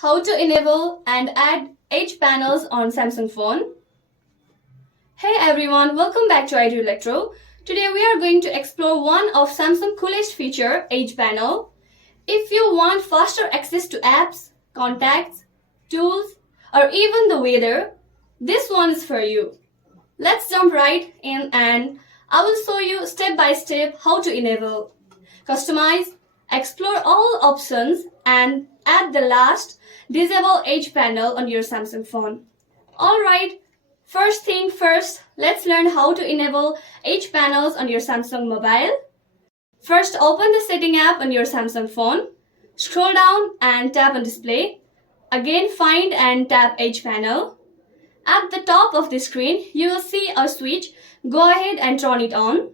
How to enable and add edge panels on Samsung phone. Hey everyone, welcome back to IT Electro. Today we are going to explore one of Samsung's coolest feature, edge panel. If you want faster access to apps, contacts, tools, or even the weather, this one is for you. Let's jump right in and I will show you step by step how to enable, customize, explore all options and at the last, disable edge panel on your Samsung phone. Alright, first thing first, let's learn how to enable edge panels on your Samsung mobile. First, open the setting app on your Samsung phone. Scroll down and tap on display. Again, find and tap edge panel. At the top of the screen, you will see a switch. Go ahead and turn it on.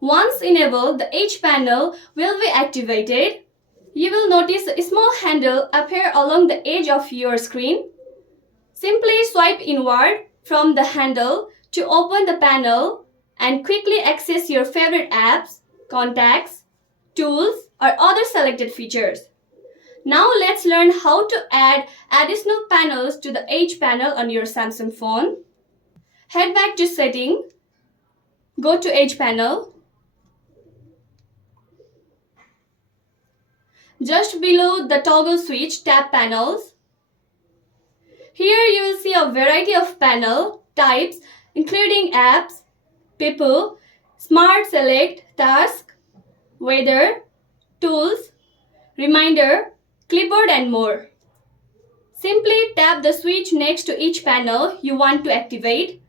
Once enabled, the edge panel will be activated. You will notice a small handle appear along the edge of your screen. Simply swipe inward from the handle to open the panel and quickly access your favorite apps, contacts, tools, or other selected features. Now let's learn how to add additional panels to the edge panel on your Samsung phone. Head back to Setting, go to Edge Panel. Just below the toggle switch, tap Panels. Here you will see a variety of panel types including apps, people, smart select, task, weather, tools, reminder, clipboard and more. Simply tap the switch next to each panel you want to activate.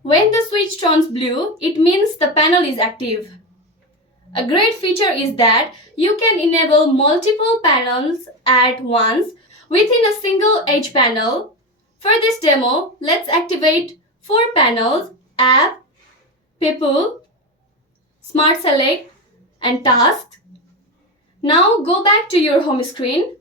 When the switch turns blue, it means the panel is active. A great feature is that you can enable multiple panels at once within a single edge panel. For this demo, let's activate 4 panels: App, People, Smart Select, and Task. Now go back to your home screen.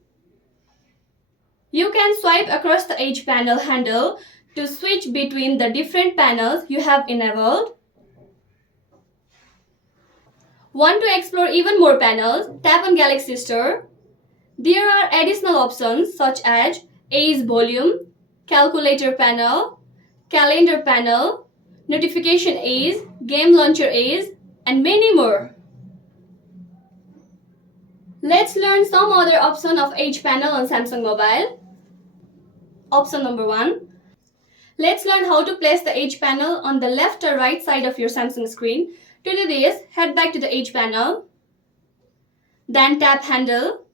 You can swipe across the edge panel handle to switch between the different panels you have enabled. Want to explore even more panels? Tap on Galaxy Store. There are additional options such as Edge Volume, Calculator Panel, Calendar Panel, Notification Edge, Game Launcher Edge, and many more. Let's learn some other option of edge panel on Samsung mobile. Option number 1. Let's learn how to place the edge panel on the left or right side of your Samsung screen. To do this, head back to the edge panel. Then tap Handle.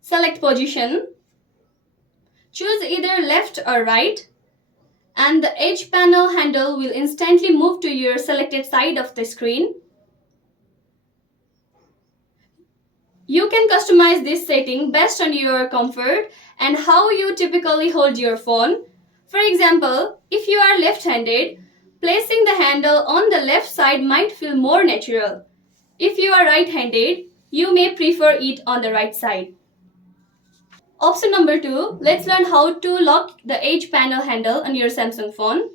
Select Position. Choose either left or right. And the edge panel handle will instantly move to your selected side of the screen. You can customize this setting based on your comfort and how you typically hold your phone. For example, if you are left-handed, placing the handle on the left side might feel more natural. If you are right-handed, you may prefer it on the right side. Option number 2, let's learn how to lock the edge panel handle on your Samsung phone.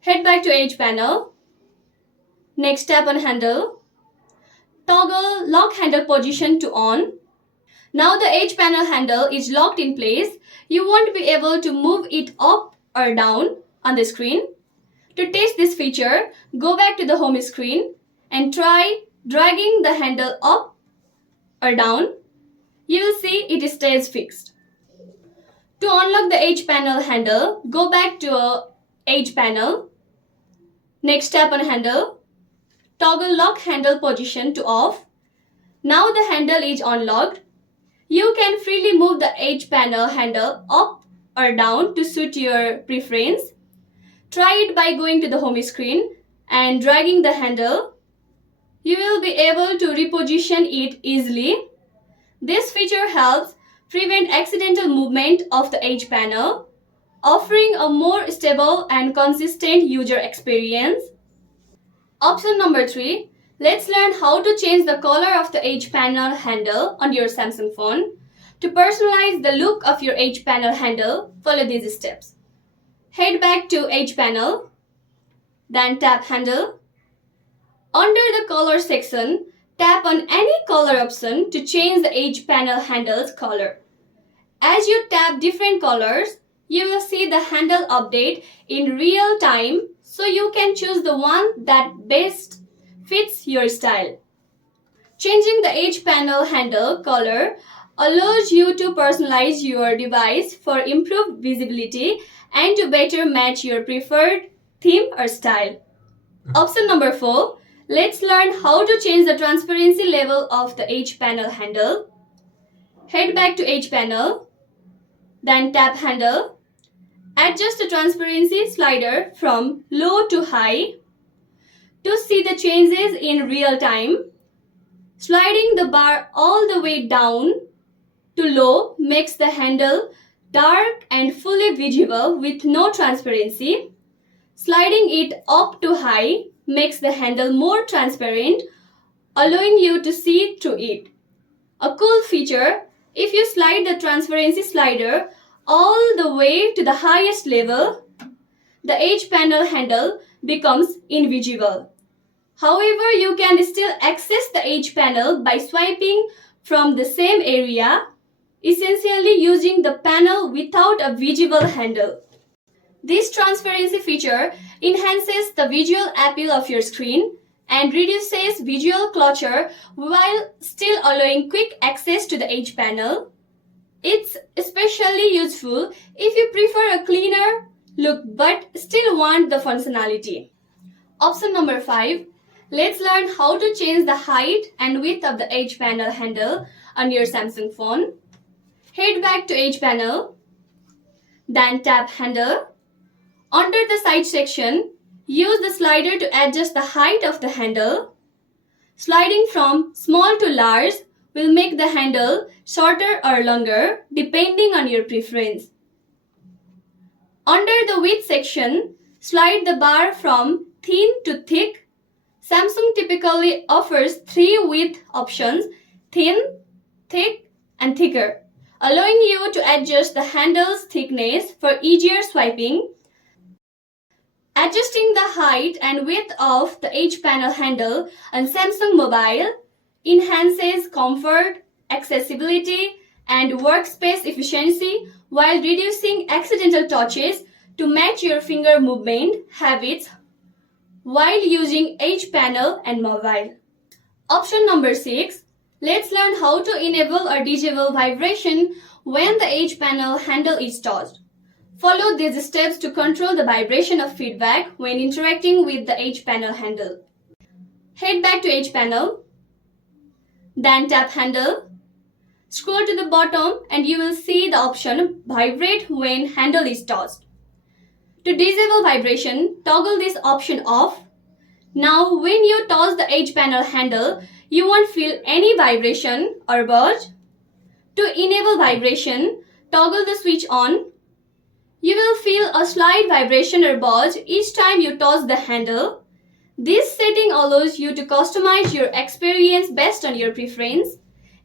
Head back to edge panel. Next, tap on handle. Toggle lock handle position to on. Now the edge panel handle is locked in place. You won't be able to move it up or down on the screen. To test this feature, go back to the home screen and try dragging the handle up or down. You will see it stays fixed. To unlock the edge panel handle, go back to edge panel. Next, tap on handle. Toggle lock handle position to off. Now the handle is unlocked. You can freely move the edge panel handle up or down to suit your preference. Try it by going to the home screen and dragging the handle. You will be able to reposition it easily. This feature helps prevent accidental movement of the edge panel, offering a more stable and consistent user experience. Option number 3. Let's learn how to change the color of the edge panel handle on your Samsung phone. To personalize the look of your edge panel handle, follow these steps. Head back to edge panel, then tap handle. Under the color section, tap on any color option to change the edge panel handle's color. As you tap different colors, you will see the handle update in real time, so you can choose the one that best fits your style. Changing the edge panel handle color allows you to personalize your device for improved visibility and to better match your preferred theme or style. Option number 4. Let's learn how to change the transparency level of the edge panel handle. Head back to edge panel, then tap handle. Adjust the transparency slider from low to high to see the changes in real time. Sliding the bar all the way down to low makes the handle dark and fully visible with no transparency. Sliding it up to high makes the handle more transparent, allowing you to see through it. A cool feature, if you slide the transparency slider all the way to the highest level, the edge panel handle becomes invisible. However, you can still access the edge panel by swiping from the same area, essentially using the panel without a visible handle. This transparency feature enhances the visual appeal of your screen and reduces visual clutter while still allowing quick access to the edge panel. It's especially useful if you prefer a cleaner look but still want the functionality. Option number 5. Let's learn how to change the height and width of the edge panel handle on your Samsung phone. Head back to edge panel, then tap handle. Under the side section, use the slider to adjust the height of the handle. Sliding from small to large will make the handle shorter or longer depending on your preference. Under the width section, slide the bar from thin to thick. Samsung typically offers 3 width options: thin, thick, and thicker, allowing you to adjust the handle's thickness for easier swiping. Adjusting the height and width of the edge panel handle on Samsung Mobile enhances comfort, accessibility, and workspace efficiency while reducing accidental touches to match your finger movement habits while using edge panel and mobile. Option number 6. Let's learn how to enable or disable vibration when the edge panel handle is touched. Follow these steps to control the vibration of feedback when interacting with the edge panel handle. Head back to edge panel, then tap handle. Scroll to the bottom and you will see the option vibrate when handle is touched. To disable vibration, toggle this option off. Now when you touch the edge panel handle, you won't feel any vibration or buzz. To enable vibration, toggle the switch on. You will feel a slight vibration or buzz each time you touch the handle. This setting allows you to customize your experience based on your preference.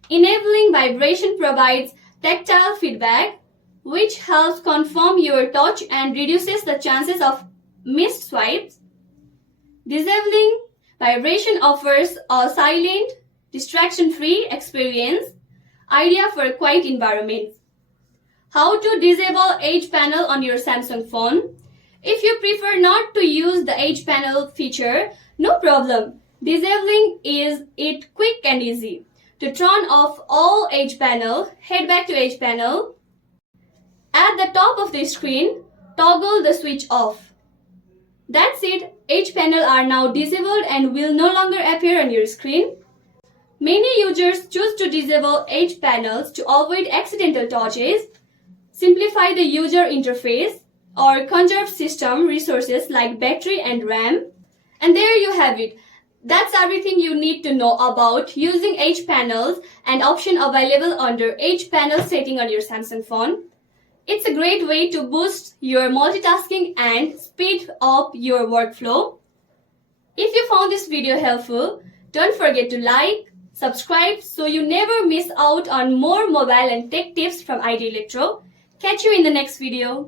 Enabling vibration provides tactile feedback, which helps confirm your touch and reduces the chances of missed swipes. Disabling vibration offers a silent, distraction-free experience, ideal for quiet environments. How to disable edge panel on your Samsung phone? If you prefer not to use the edge panel feature, no problem. Disabling is quick and easy. To turn off all edge panel, head back to edge panel. At the top of the screen, toggle the switch off. That's it. Edge panel are now disabled and will no longer appear on your screen. Many users choose to disable edge panels to avoid accidental touches, simplify the user interface, or conserve system resources like battery and RAM. And there you have it. That's everything you need to know about using edge panels and option available under edge panel setting on your Samsung phone. It's a great way to boost your multitasking and speed up your workflow. If you found this video helpful, don't forget to like, subscribe so you never miss out on more mobile and tech tips from IT Electro. Catch you in the next video.